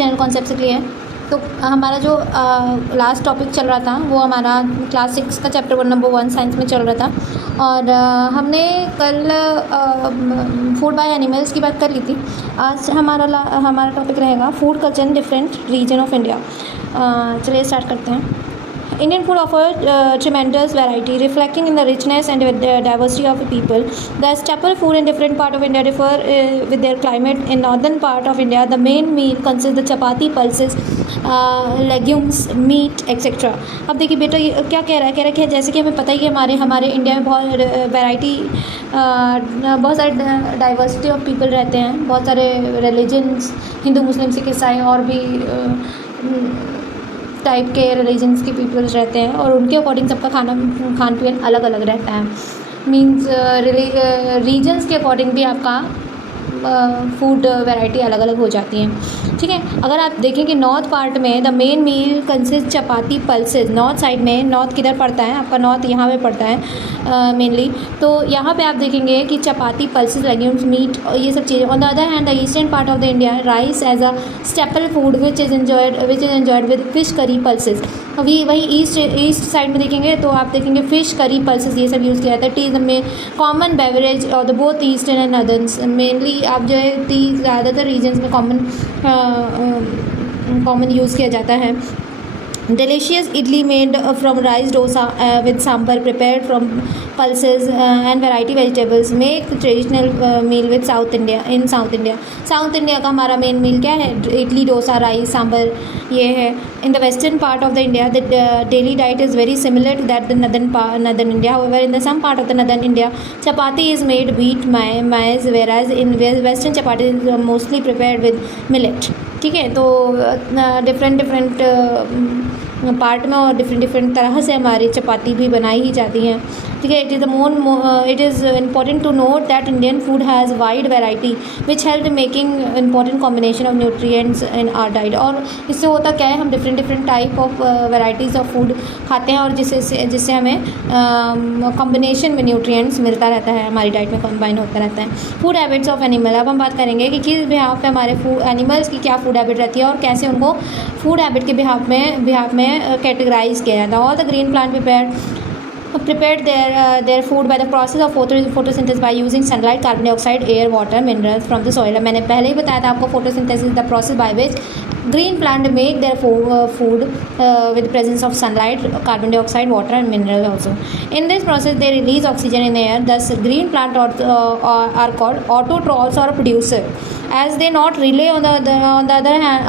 General concept से clear है। तो हमारा जो लास्ट टॉपिक चल रहा था वो हमारा क्लास 6 का चैप्टर नंबर 1 साइंस में चल रहा था, और हमने कल फूड बाय एनिमल्स की बात कर ली थी। आज हमारा टॉपिक रहेगा food culture in different region of India. चलिए स्टार्ट करते हैं। Indian food offers tremendous variety, reflecting in the richness and diversity of the people. The staple food in different part of India differ with their climate. In northern part of India, the main meal consists of chapati, pulses, legumes, meat, etc. अब देखिए बेटा ये क्या कह रहा है कि जैसे कि हमें पता ही है हमारे इंडिया में बहुत वैरायटी, बहुत सारे डाइवर्सिटी ऑफ पीपल रहते हैं, बहुत सारे रिलीजन्स, हिंदू, मुस्लिम, सिख, ईसाई और भी टाइप के रिलीजन्स के पीपल्स रहते हैं, और उनके अकॉर्डिंग सबका खान पीन अलग अलग रहता है। मीन्स रीजन्स के अकॉर्डिंग भी आपका फूड वैरायटी अलग अलग हो जाती है। ठीक है, अगर आप देखें कि नॉर्थ पार्ट में the main meal consist chapati, pulses. North side में, नॉर्थ किधर पड़ता है आपका, नॉर्थ यहाँ पे पड़ता है मेनली, तो यहाँ पे आप देखेंगे कि चपाती, पल्सेस, लेग्यूम्स, मीट, ये सब चीज़ें। On the other hand the eastern part of the India, rice as a staple food which is enjoyed with fish curry, pulses. अभी वही ईस्ट साइड में देखेंगे तो आप देखेंगे फ़िश करी, पल्सेस, ये सब यूज़ किया जाता है। टी में कॉमन बेवरेज और the both eastern and northerns. Mainly आप जो है टी ज़्यादातर रीजन्स में कॉमन यूज़ किया जाता है। Delicious idli made from rice dosa with sambar prepared from pulses and variety vegetables make traditional meal with South India in South India। South India का हमारा मेन मील क्या है, इडली, डोसा, राइस, सांबर, ये है। In the western part of the India, the daily diet is very similar to that the northern India. However, in the some part of the northern India, chapati is made wheat maize, whereas in western chapati is mostly prepared with millet। ठीक है, तो different part में और different तरह से हमारी चपाती भी बनाई ही जाती हैं। ठीक है, it is important to note that Indian food has wide variety which help making important combination of nutrients in our diet. और इससे होता क्या है, हम different type of varieties of food खाते हैं, और जिससे हमें कॉम्बिनेशन में न्यूट्रिएंट्स मिलता रहता है, हमारी डाइट में कॉम्बाइन होता रहता है। Food habits of animal. अब हम बात करेंगे कि किस बिहाफ पे हमारे एनिमल्स की क्या फूड हैबिट रहती है और कैसे उनको फूड हैबिट के बिहाफ में कैटेगराइज किया जाता है। All the green plant prepared their food by the process of photosynthesis by using sunlight, carbon dioxide, air, water, minerals from the soil। मैंने पहले ही बताया था आपको, photosynthesis the process by which green plant make their food with the presence of sunlight, carbon dioxide, water and minerals also। In this process they release oxygen in the air, thus green plant are called autotrophs or producer, as they not rely on the other hand